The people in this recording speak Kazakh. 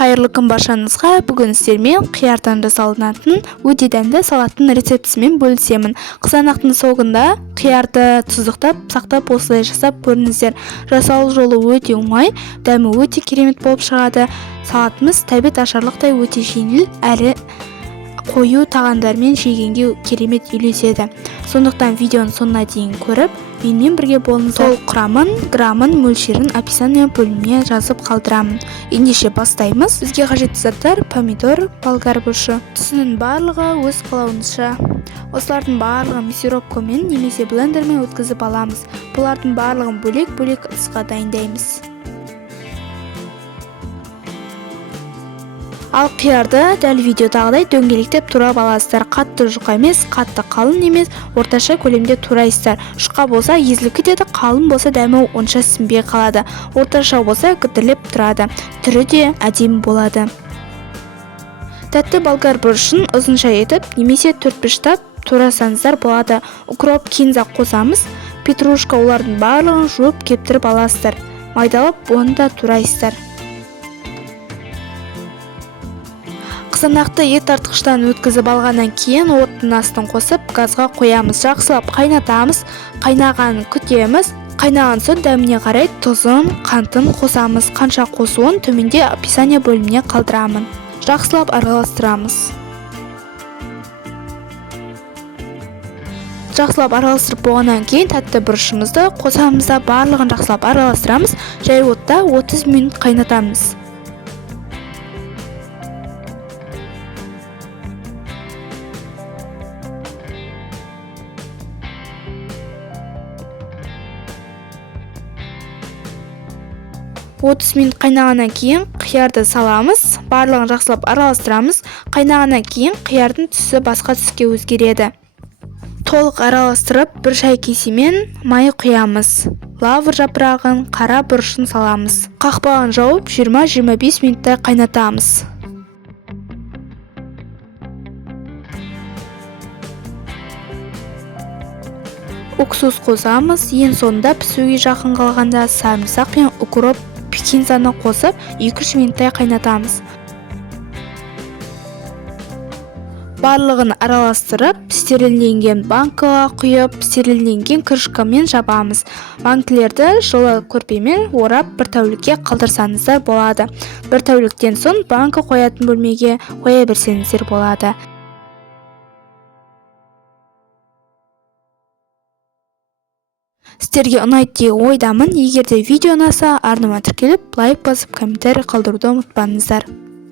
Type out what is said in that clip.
Қайырлы күн баршаңызға. Бүгін сіздермен қиярдан жасалынатын өте дәмді салаттың рецептісімен бөлісемін. Қызанақтың соғында қиярды тұздықтап, сақтап осылай жасап көріңіздер. Жасалу жолы өте оңай, дәмі өте керемет болып шығады. Салатымыз тәбет ашарлықтай өте жеңіл, әрі қою тағамдармен жегенге керемет үйлеседі. Сондықтан видеоны соңына дейін көріп, менімен бірге болыңыздар. Толық құрамын, грамын, мөлшерін описание бөліміне жазып қалдырамын. Ендеше бастаймыз. Бізге қажетті заттар: помидор, болгар бұрышы. Түсінің барлығы өз қалауыңызша. Осылардың барлығын мясорубкамен немесе блендермен өткізіп аламыз. Бұлардың барлығын бөлек-бөлек ыдысқа дайындаймыз. Ал қиярды дәл видеодағыдай дөңгелектеп турап аласыздар. Қатты жұқа емес, қатты қалың емес, орташа көлемде турайсыздар. Жұқа болса езіліп кетеді, қалың болса дәмі онша сіңбей қалады. Орташа болса кідірлеп тұрады. Түрі де әдемі болады. Тәтті болгар бұрышын ұзынша етіп немесе төртбұрыштап турасаңыздар болады. Укроп, кинза қосамыз. Петрушка, олардың барлығын жуып кептіріп аласыздар. Майдалап, оны да турайсыздар. Қызанақты ет тартқыштан өткізіп алғаннан кейін оттың астын қосып газға қоямыз. Жақсылап қайнатамыз. Қайнағанын күтеміз. Қайнаған соң дәміне қарай тұзын, қантын қосамыз. Қанша қосуын төменде описание бөліміне қалдырамын. Жақсылап араластырамыз. Жақсылап араластырып болғаннан кейін тәтті бұрышымызды қосамыз да барлығын жақсылап араластырамыз. Жай отта 30 минут қайнатамыз. Минут қайнағаннан кейін қиярды саламыз. Барлығын жақсылап араластырамыз. Қайнағаннан кейін қиярдың түсі басқа түске өзгереді. Толық араластырып, бір шай кесемен май құямыз. Лавр жапырағын, қара бұрышын саламыз. Қақпағын жауып 20-25 минуттай қайнатамыз. Уксус қосамыз. Ең соңында пісуге жақын қалғанда сарымсақ пен укроп, кинзаны қосып 2-3 минуттай қайнатамыз. Барлығын араластырып, стерилленген банкаға құйып, стерилленген крышкамен жабамыз. Банкілерді жылы көрпемен орап бір тәулікке қалдырсаңыздар болады. Бір тәуліктен соң банка қоятын бөлмеге қоя берсеңіздер болады. Сіздерге ұнайды деген ойдамын. Егерде видео ұнаса, арнама тіркеліп, лайк басып, комментарий қалдыруды ұмытпаңыздар.